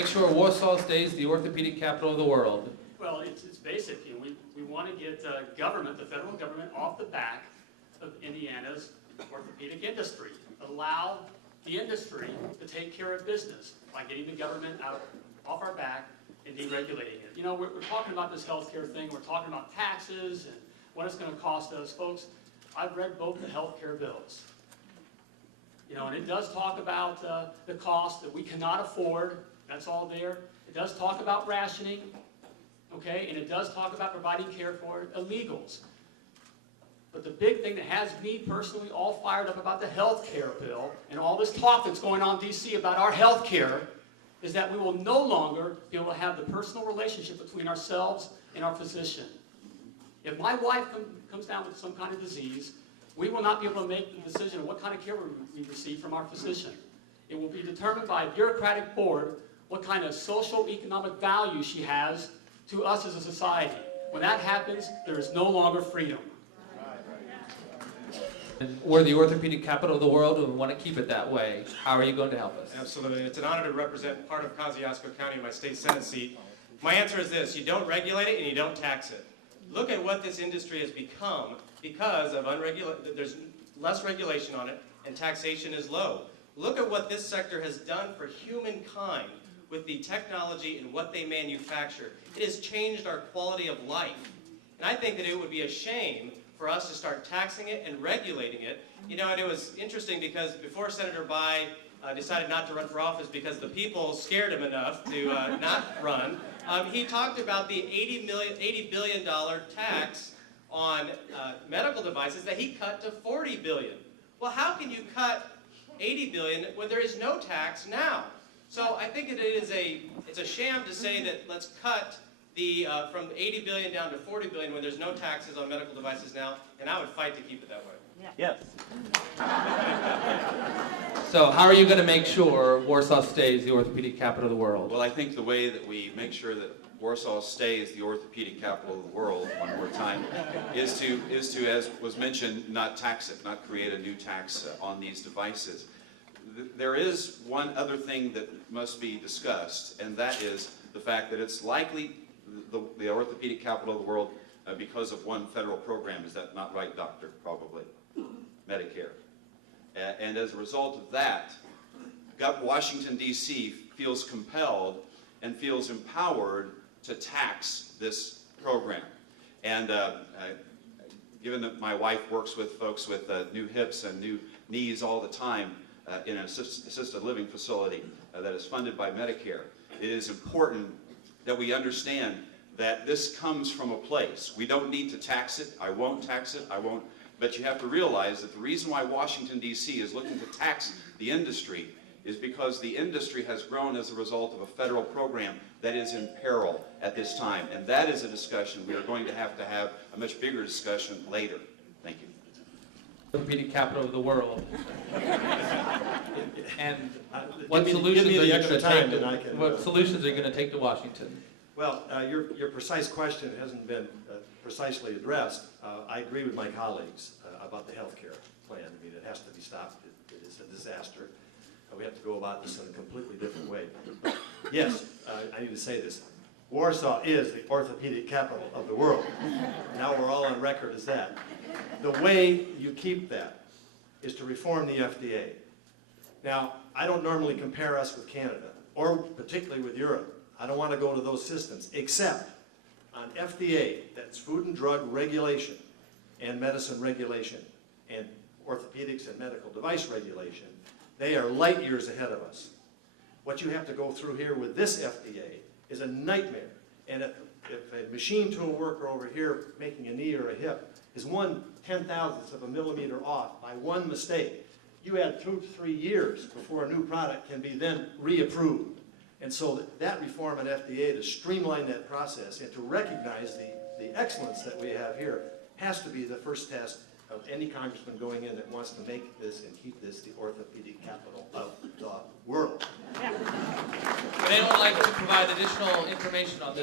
make sure Warsaw stays the orthopedic capital of the world? Well, it's basic. You know, we want to get government, the federal government, off the back of Indiana's orthopedic industry. Allow the industry to take care of business by getting the government off our back and deregulating it. You know, we're talking about this healthcare thing. We're talking about taxes and what it's going to cost us. Folks, I've read both the healthcare bills. You know, and it does talk about the cost that we cannot afford. That's all there. It does talk about rationing, okay, and it does talk about providing care for illegals. But the big thing that has me personally all fired up about the health care bill and all this talk that's going on in D.C. about our health care is that we will no longer be able to have the personal relationship between ourselves and our physician. If my wife comes down with some kind of disease, we will not be able to make the decision of what kind of care we receive from our physician. It will be determined by a bureaucratic board what kind of social economic value she has to us as a society. When that happens, there is no longer freedom. We're the orthopedic capital of the world and we want to keep it that way. How are you going to help us? Absolutely. It's an honor to represent part of Kosciuszko County, my state Senate seat. My answer is this: you don't regulate it and you don't tax it. Look at what this industry has become because of there's less regulation on it and taxation is low. Look at what this sector has done for humankind with the technology and what they manufacture. It has changed our quality of life. And I think that it would be a shame for us to start taxing it and regulating it. You know, and it was interesting because before Senator Bai decided not to run for office because the people scared him enough to not run, he talked about the $80 billion tax on medical devices that he cut to $40 billion. Well, how can you cut $80 billion when there is no tax now? So I think it's a sham to say that let's cut from $80 billion down to $40 billion when there's no taxes on medical devices now, and I would fight to keep it that way. Yes. So how are you going to make sure Warsaw stays the orthopedic capital of the world? Well, I think the way that we make sure that Warsaw stays the orthopedic capital of the world, one more time, is to, as was mentioned, not tax it, not create a new tax on these devices. There is one other thing that must be discussed, and that is the fact that it's likely the orthopedic capital of the world because of one federal program. Is that not right, Doctor? Probably. Medicare. And as a result of that, Washington, D.C. feels compelled and feels empowered to tax this program. And given that my wife works with folks with new hips and new knees all the time in an assisted living facility that is funded by Medicare, it is important that we understand that this comes from a place. We don't need to tax it. I won't tax it. I won't. But you have to realize that the reason why Washington, D.C. is looking to tax the industry is because the industry has grown as a result of a federal program that is in peril at this time. And that is a discussion we are going to have a much bigger discussion later. Thank you. Orthopedic capital of the world. And what Give solutions me are the you extra going to time, take? then I can, What solutions are you going to take to Washington? Well, your precise question hasn't been precisely addressed. I agree with my colleagues about the health care plan. I mean, it has to be stopped. It is a disaster. We have to go about this in a completely different way. But yes, I need to say this. Warsaw is the orthopedic capital of the world. Now we're all on record as that. The way you keep that is to reform the FDA. Now, I don't normally compare us with Canada, or particularly with Europe. I don't want to go to those systems, except on FDA, that's Food and Drug Regulation and Medicine Regulation and Orthopedics and Medical Device Regulation. They are light years ahead of us. What you have to go through here with this FDA is a nightmare. And if a machine tool worker over here making a knee or a hip is 1/10,000th of a millimeter off by one mistake, you add 2 to 3 years before a new product can be then reapproved. And so that reform in FDA to streamline that process and to recognize the excellence that we have here has to be the first task of any congressman going in that wants to make this and keep this the orthopedic capital of the world. Would anyone like to provide additional information on this?